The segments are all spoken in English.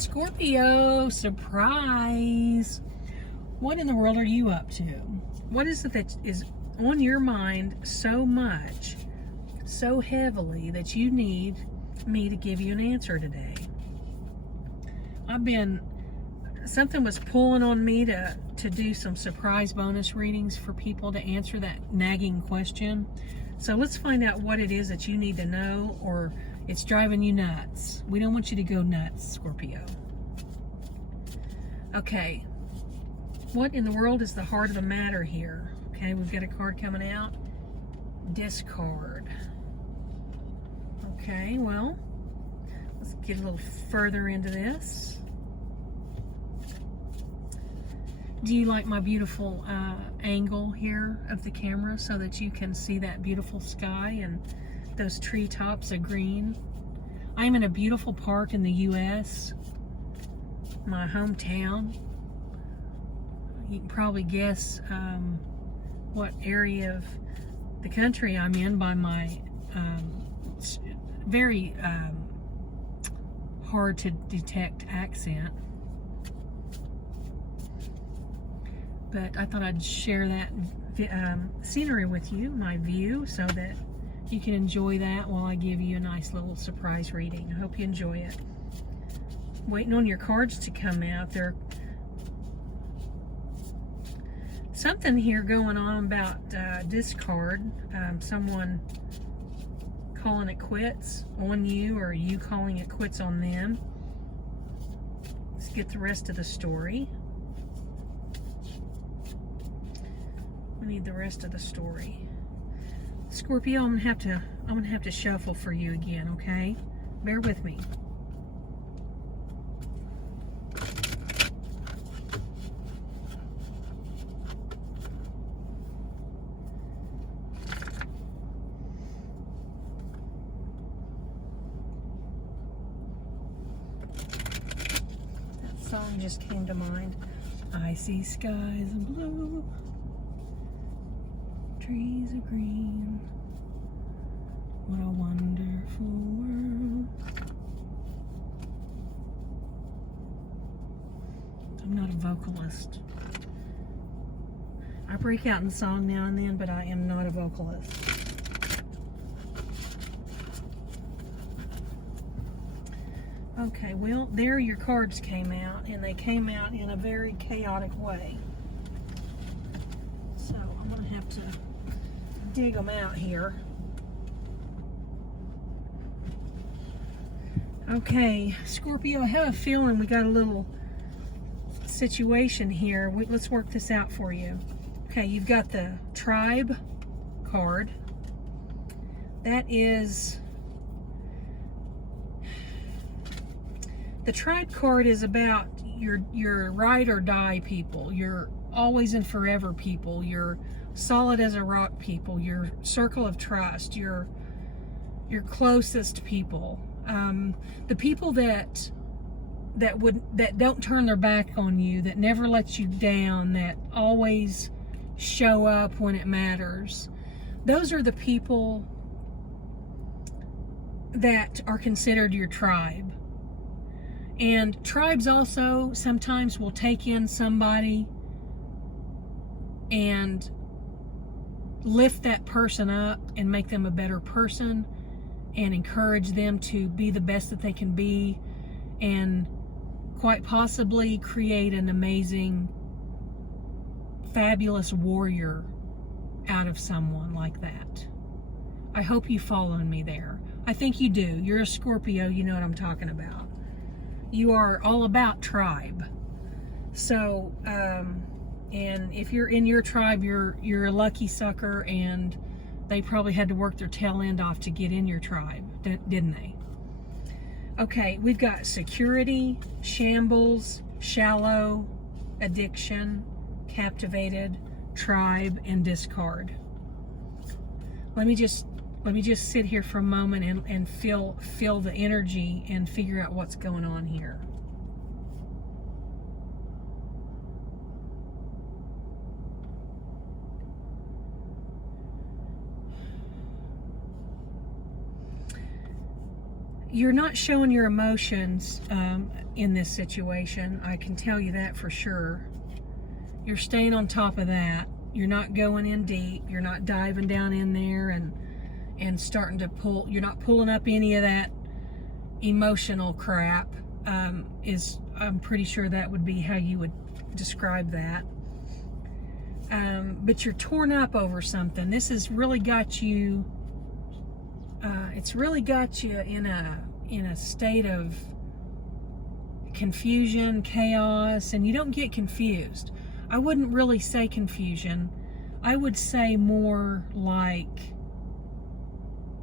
Scorpio, surprise. What in the world are you up to? What is it that is on your mind so much, so heavily, that you need me to give you an answer today? Something was pulling on me to do some surprise bonus readings for people to answer that nagging question. So let's find out what it is that you need to know, or it's driving you nuts. We don't want you to go nuts, Scorpio. Okay, what in the world is the heart of the matter here? Okay, we've got a card coming out. Discard. Okay, well, let's get a little further into this. Do you like my beautiful angle here of the camera so that you can see that beautiful sky and those treetops of green? I'm in a beautiful park in the U.S., my hometown. You can probably guess what area of the country I'm in by my very hard to detect accent. But I thought I'd share that scenery with you, my view, so that you can enjoy that while I give you a nice little surprise reading. I hope you enjoy it. Waiting on your cards to come out. There's something here going on about discard. Someone calling it quits on you, or you calling it quits on them. Let's get the rest of the story. We need the rest of the story. Scorpio, I'm gonna have to shuffle for you again, okay? Bear with me. That song just came to mind. I see skies of blue, trees are green, what a wonderful world. I'm not a vocalist. I break out in song now and then, but I am not a vocalist. Okay, well, there your cards came out, and they came out in a very chaotic way. So I'm going to have to dig them out here. Okay, Scorpio, I have a feeling we got a little situation here. Let's work this out for you. Okay, you've got the tribe card. That is, the tribe card is about your ride or die people, your always and forever people, your solid as a rock people, your circle of trust, your closest people, the people that don't turn their back on you, that never let you down, that always show up when it matters. Those are the people that are considered your tribe. And tribes also sometimes will take in somebody and lift that person up and make them a better person and encourage them to be the best that they can be, and quite possibly create an amazing, fabulous warrior out of someone like that. I hope you follow me there. I think you do. You're a Scorpio, you know what I'm talking about. You are all about tribe. So, and if you're in your tribe, you're a lucky sucker, and they probably had to work their tail end off to get in your tribe, didn't they? Okay, we've got security, shambles, shallow, addiction, captivated, tribe, and discard. Let me just sit here for a moment and feel the energy and figure out what's going on here. you're not showing your emotions in this situation. I can tell you that for sure. You're staying on top of that. You're not going in deep. You're not diving down in there and starting to pull. You're not pulling up any of that emotional crap. I'm pretty sure that would be how you would describe that. But you're torn up over something. This has really got you. It's really got you in a state of confusion, chaos, and you don't get confused. I wouldn't really say confusion. I would say more like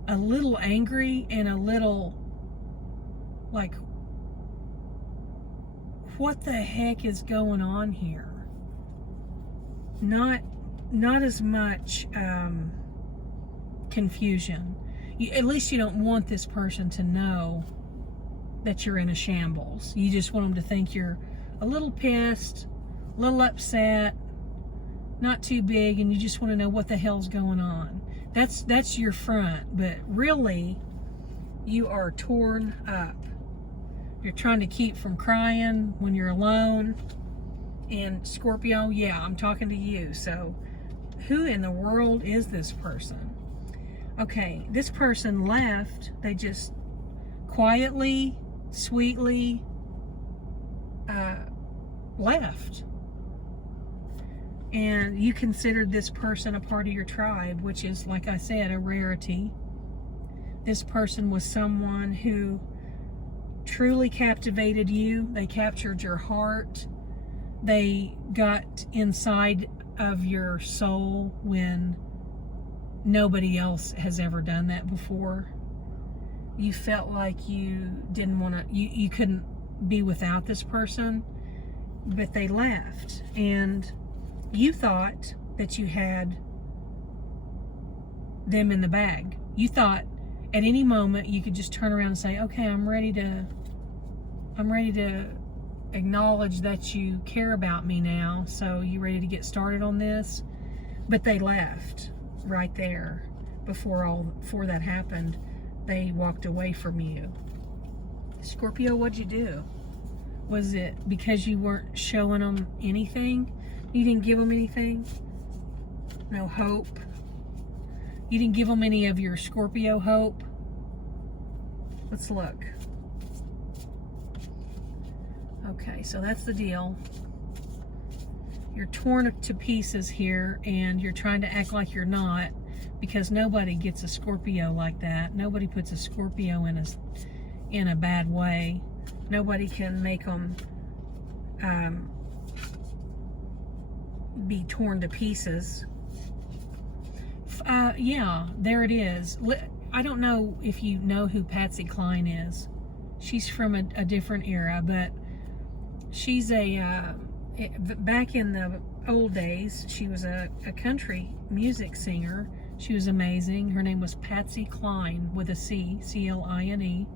a little angry and a little like, what the heck is going on here? Not as much confusion. At least you don't want this person to know that you're in a shambles. You just want them to think you're a little pissed, a little upset, not too big, and you just want to know what the hell's going on. That's your front, but really, you are torn up. You're trying to keep from crying when you're alone. And Scorpio, yeah, I'm talking to you. So, who in the world is this person? Okay, this person left. They just quietly, sweetly left. And you considered this person a part of your tribe, which is, like I said, a rarity. This person was someone who truly captivated you. They captured your heart. They got inside of your soul when nobody else has ever done that before. You felt like you didn't want to, you couldn't be without this person, but they left. And you thought that you had them in the bag. You thought at any moment you could just turn around and say, okay, I'm ready to acknowledge that you care about me now, so you ready to get started on this? But they left right there before that happened. They walked away from you. Scorpio, what'd you do? Was it because you weren't showing them anything? You didn't give them anything? No hope? You didn't give them any of your Scorpio hope? Let's look. Okay, so that's the deal. You're torn to pieces here, and you're trying to act like you're not, because nobody gets a Scorpio like that. Nobody puts a Scorpio in a bad way. Nobody can make them be torn to pieces. Yeah, there it is. I don't know if you know who Patsy Cline is. She's from a different era, but she's back in the old days, she was a country music singer. She was amazing. Her name was Patsy Cline with a C, C-L-I-N-E.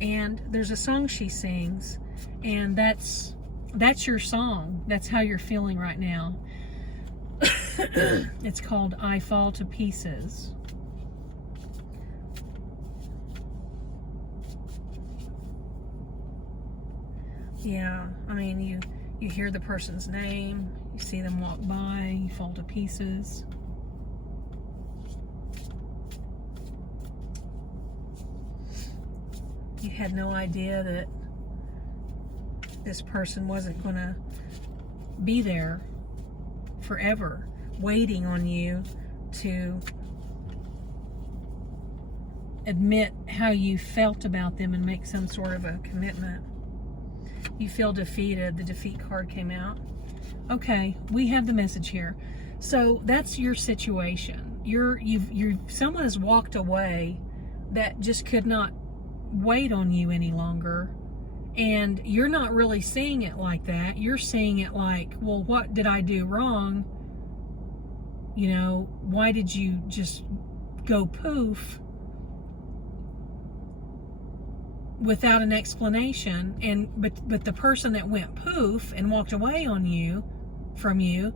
And there's a song she sings, and that's your song. That's how you're feeling right now. It's called I Fall to Pieces. Yeah, I mean, you hear the person's name, you see them walk by, you fall to pieces. You had no idea that this person wasn't going to be there forever, waiting on you to admit how you felt about them and make some sort of a commitment. You feel defeated. The defeat card came out. Okay, we have the message here. So that's your situation. Someone has walked away that just could not wait on you any longer, and you're not really seeing it like that. You're seeing it like, well, what did I do wrong? You know, why did you just go poof without an explanation? But the person that went poof and walked away from you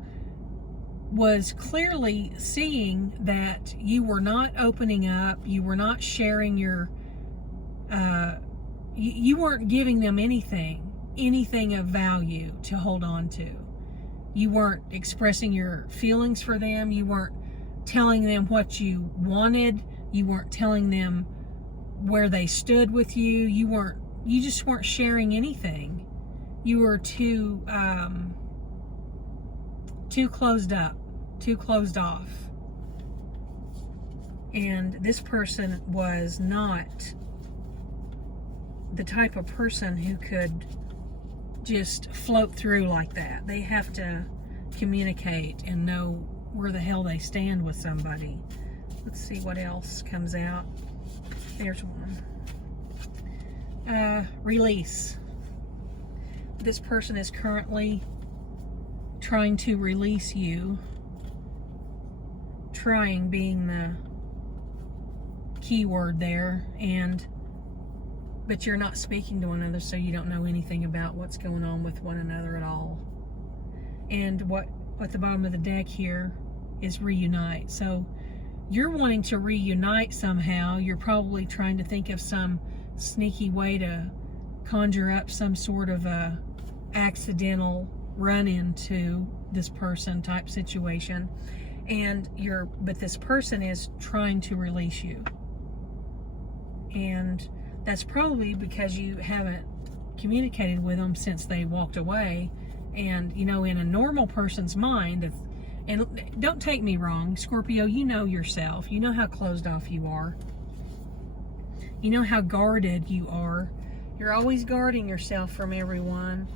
was clearly seeing that you were not opening up, you were not sharing your you weren't giving them anything of value to hold on to. You weren't expressing your feelings for them. You weren't telling them what you wanted. You weren't telling them where they stood with you. You just weren't sharing anything. You were too closed up, too closed off. And this person was not the type of person who could just float through like that. They have to communicate and know where the hell they stand with somebody. Let's see what else comes out. There's one. Release. This person is currently trying to release you. Trying being the key word there, but you're not speaking to one another, so you don't know anything about what's going on with one another at all. And what at the bottom of the deck here is reunite. So you're wanting to reunite somehow. You're probably trying to think of some sneaky way to conjure up some sort of a accidental run into this person type situation. But this person is trying to release you. And that's probably because you haven't communicated with them since they walked away. And, in a normal person's mind, and don't take me wrong, Scorpio, you know yourself. You know how closed off you are. You know how guarded you are. You're always guarding yourself from everyone.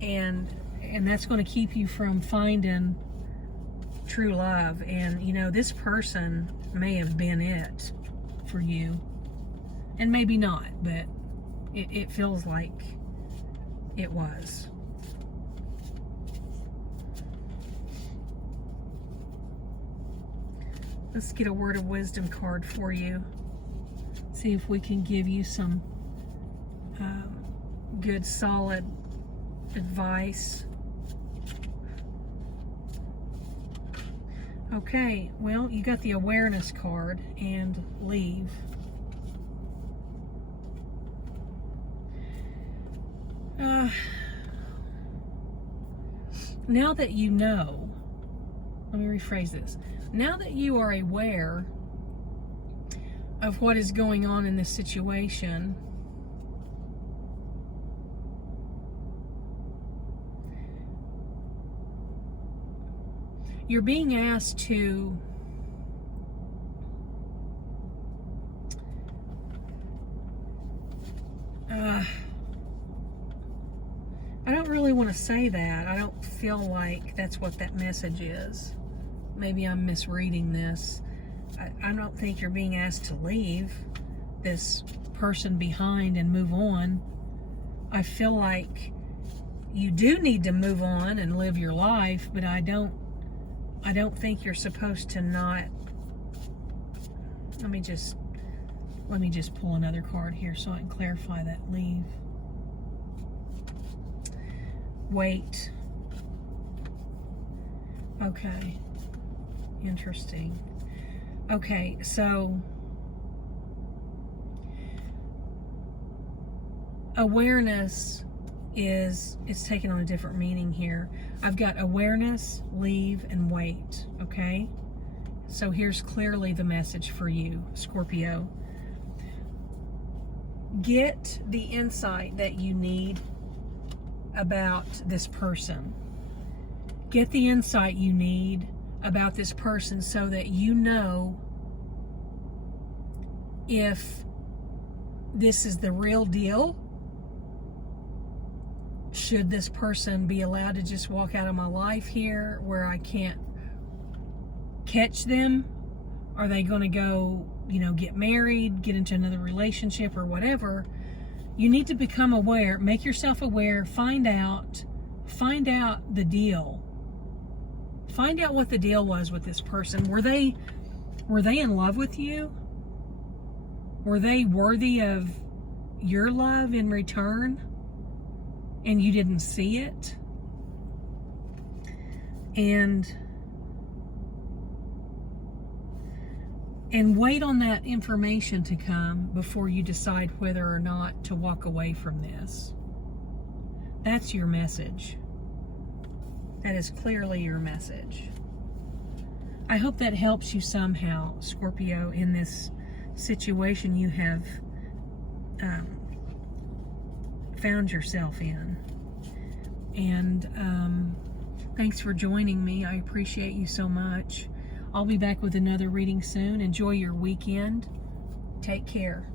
And that's going to keep you from finding true love. And, this person may have been it for you. And maybe not, but it feels like it was. Let's get a word of wisdom card for you. See if we can give you some good, solid advice. Okay, well, you got the awareness card and leave. Now that you know, let me rephrase this. Now that you are aware of what is going on in this situation, you're being asked to I don't really want to say that. I don't feel like that's what that message is. Maybe I'm misreading this. I don't think you're being asked to leave this person behind and move on. I feel like you do need to move on and live your life, but I don't think you're supposed to not. Let me just pull another card here so I can clarify that. Leave. Wait. Okay. Interesting. Okay, so awareness it's taken on a different meaning here. I've got awareness, leave, and wait, okay? So here's clearly the message for you, Scorpio. Get the insight that you need about this person. Get the insight you need about this person so that you know if this is the real deal. Should this person be allowed to just walk out of my life here where I can't catch them? Are they going to go, get married, get into another relationship or whatever? You need to become aware, make yourself aware, find out the deal. Find out what the deal was with this person. Were they in love with you? Were they worthy of your love in return? And you didn't see it? And And wait on that information to come before you decide whether or not to walk away from this. That's your message. That is clearly your message. I hope that helps you somehow, Scorpio, in this situation you have found yourself in. And thanks for joining me. I appreciate you so much. I'll be back with another reading soon. Enjoy your weekend. Take care.